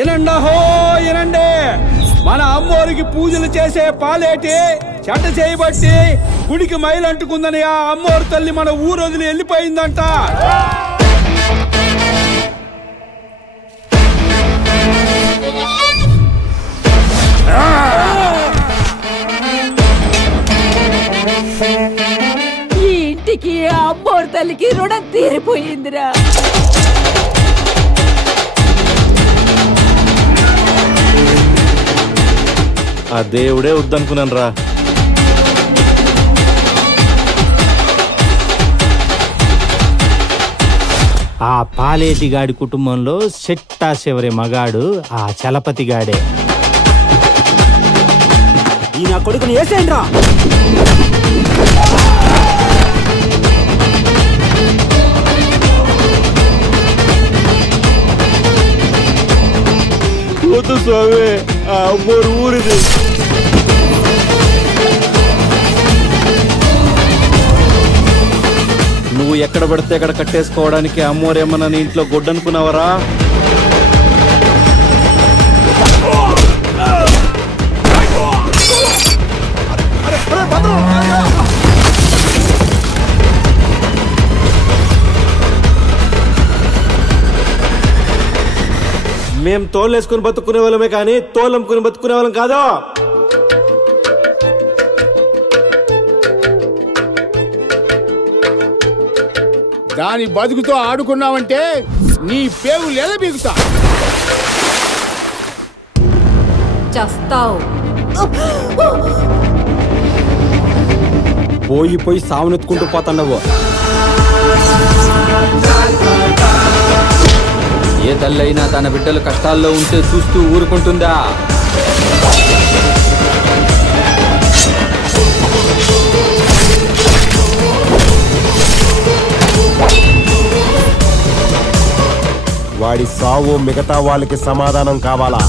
ఎనండహో ఎనండి, మన అమ్మోరికి పూజలు చేసే పాలేటి చెడ్డ చేయబట్టి గుడికి మైలంటుకుందని ఆ అమ్మోరు తల్లి మన ఊరు వదిలి వెళ్ళిపోయిందంట. ఈ ఇంటికి అమ్మోరు తల్లికి రుణం తీరిపోయిందిరా. ఆ దేవుడే వద్దనుకున్నాను రా. ఆ పాలేటిగాడి కుటుంబంలో చెట్టా చివరి మగాడు ఆ చలపతిగాడే. ఈ నా కొడుకుని వేసేయండి రా. వద్దు స్వామి, ఆ అమ్మోరు ఊరిది. నువ్వు ఎక్కడ పడితే అక్కడ కట్టేసుకోవడానికి అమ్మోరేమన్నా నీ ఇంట్లో గొడ్డనుకున్నావరా? మేం తోలేసుకుని బతుకునే వాళ్ళమే కానీ తోలమ్ముకుని బతుకునే వాళ్ళం కాదు. దాని బతుకుతో ఆడుకున్నావంటే నీ పేగు లేదా బీగుతా. చస్తావు. పోయి పోయి సావనెత్తుకుంటూ పోతాండవు. ఏ తల్లైనా తన బిడ్డలు కష్టాల్లో ఉంటే చూస్తూ ఊరుకుంటుందా? వాడి సావు మిగతా వాళ్ళకి సమాధానం కావాలా?